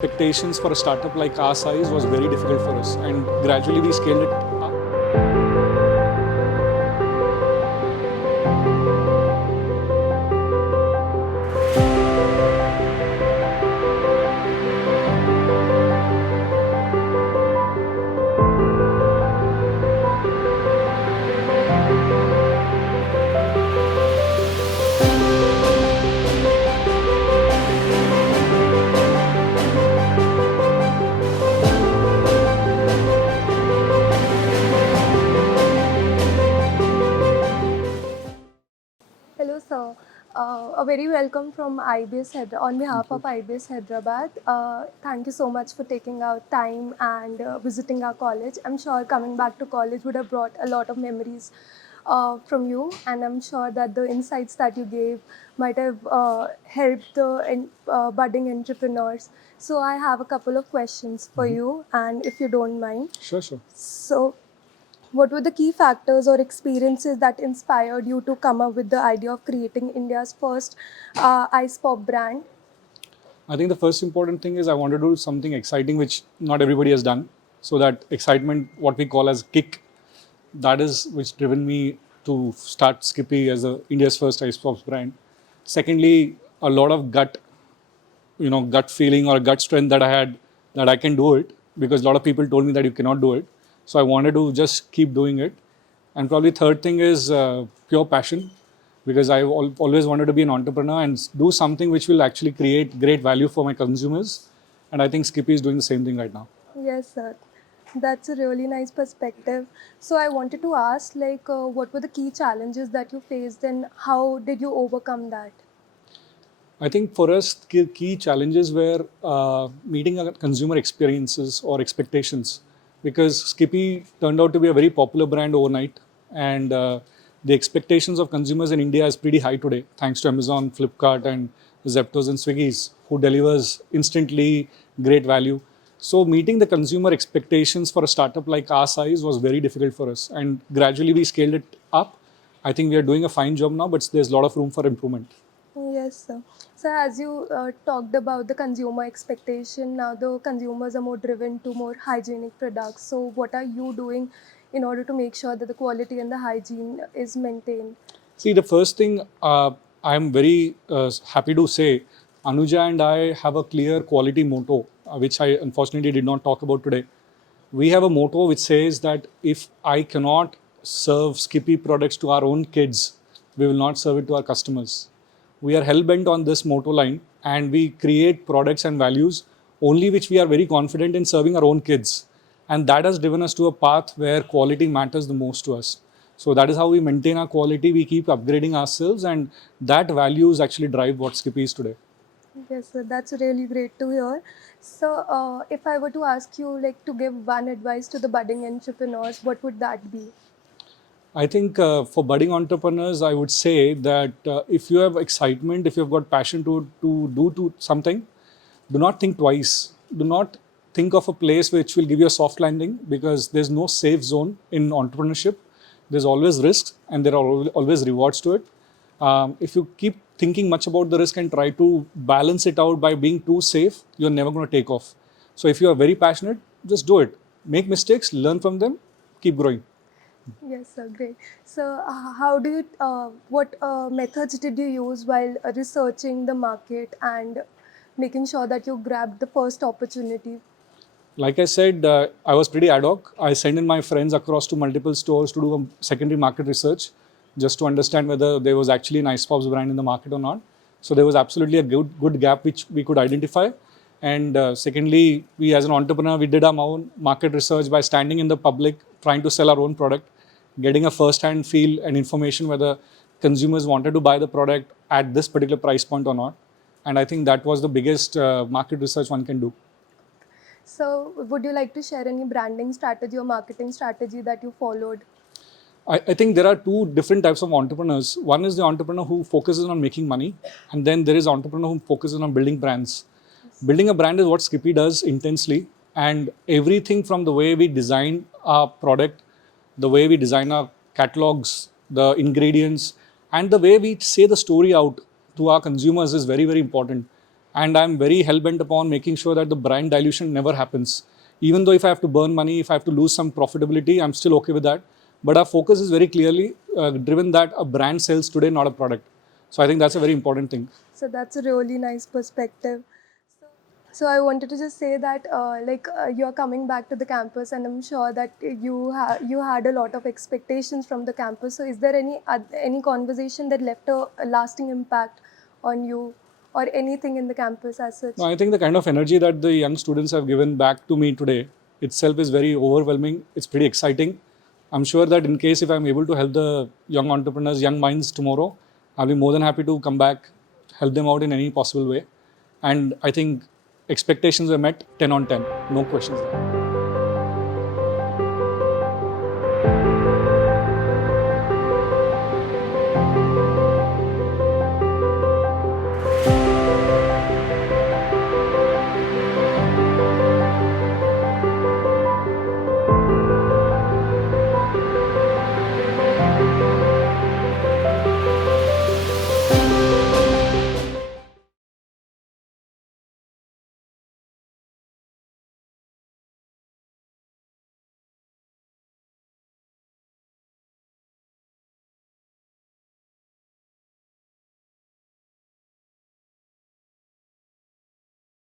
Expectations for a startup like our size was very difficult for us, and gradually we scaled it up. Hello, sir. A very welcome from on behalf of IBS Hyderabad. Thank you so much for taking out time and visiting our college. I'm sure coming back to college would have brought a lot of memories from you, and I'm sure that the insights that you gave might have helped the budding entrepreneurs. So I have a couple of questions for you, and if you don't mind. Sure, sure. So, what were the key factors or experiences that inspired you to come up with the idea of creating India's first ice pop brand? I think the first important thing is I want to do something exciting which not everybody has done. So that excitement, what we call as kick, that is which driven me to start Skippi as India's first ice pops brand. Secondly, a lot of gut feeling or gut strength that I had that I can do it, because a lot of people told me that you cannot do it. So I wanted to just keep doing it. And probably third thing is pure passion, because I always wanted to be an entrepreneur and do something which will actually create great value for my consumers. And I think Skippy is doing the same thing right now. Yes, sir. That's a really nice perspective. So I wanted to ask, what were the key challenges that you faced, and how did you overcome that? I think for us, key challenges were meeting our consumer experiences or expectations, because Skippy turned out to be a very popular brand overnight, and the expectations of consumers in India is pretty high today, thanks to Amazon, Flipkart, and Zeptos and Swiggy's, who delivers instantly great value. So meeting the consumer expectations for a startup like our size was very difficult for us, and gradually we scaled it up. I think we are doing a fine job now, but there's a lot of room for improvement. Yes, sir. So as you talked about the consumer expectation, now the consumers are more driven to more hygienic products. So what are you doing in order to make sure that the quality and the hygiene is maintained? See, the first thing I'm very happy to say, Anuja and I have a clear quality motto, which I unfortunately did not talk about today. We have a motto which says that if I cannot serve Skippy products to our own kids, we will not serve it to our customers. We are hell-bent on this motto line, and we create products and values only which we are very confident in serving our own kids. And that has driven us to a path where quality matters the most to us. So that is how we maintain our quality. We keep upgrading ourselves, and that values actually drive what Skippy is today. Yes, sir. That's really great to hear. So if I were to ask you to give one advice to the budding entrepreneurs, what would that be? I think for budding entrepreneurs, I would say that if you have excitement, if you've got passion to do something, do not think twice. Do not think of a place which will give you a soft landing, because there's no safe zone in entrepreneurship. There's always risks, and there are always rewards to it. If you keep thinking much about the risk and try to balance it out by being too safe, you're never going to take off. So if you are very passionate, just do it. Make mistakes, learn from them, keep growing. Yes, sir. Great. So, how do you? What methods did you use while researching the market and making sure that you grabbed the first opportunity? Like I said, I was pretty ad hoc. I sent in my friends across to multiple stores to do a secondary market research, just to understand whether there was actually an ice pops brand in the market or not. So there was absolutely a good gap which we could identify. And secondly, we as an entrepreneur, we did our own market research by standing in the public, trying to sell our own product, getting a first-hand feel and information whether consumers wanted to buy the product at this particular price point or not. And I think that was the biggest market research one can do. So, would you like to share any branding strategy or marketing strategy that you followed? I think there are two different types of entrepreneurs. One is the entrepreneur who focuses on making money, and then there is entrepreneur who focuses on building brands. Yes. Building a brand is what Skippy does intensely, and everything from the way we design our product, the way we design our catalogs, the ingredients, and the way we say the story out to our consumers is very, very important. and I'm very hell-bent upon making sure that the brand dilution never happens. Even though if I have to burn money, if I have to lose some profitability, I'm still okay with that. But our focus is very clearly driven that a brand sells today, not a product. So I think that's a very important thing. So that's a really nice perspective. So I wanted to just say that you're coming back to the campus, and I'm sure that you had a lot of expectations from the campus. So is there any conversation that left a lasting impact on you, or anything in the campus as such? No, I think the kind of energy that the young students have given back to me today itself is very overwhelming. It's pretty exciting. I'm sure that in case if I'm able to help the young entrepreneurs, young minds tomorrow, I'll be more than happy to come back, help them out in any possible way. And I think expectations were met 10 on 10, no questions there.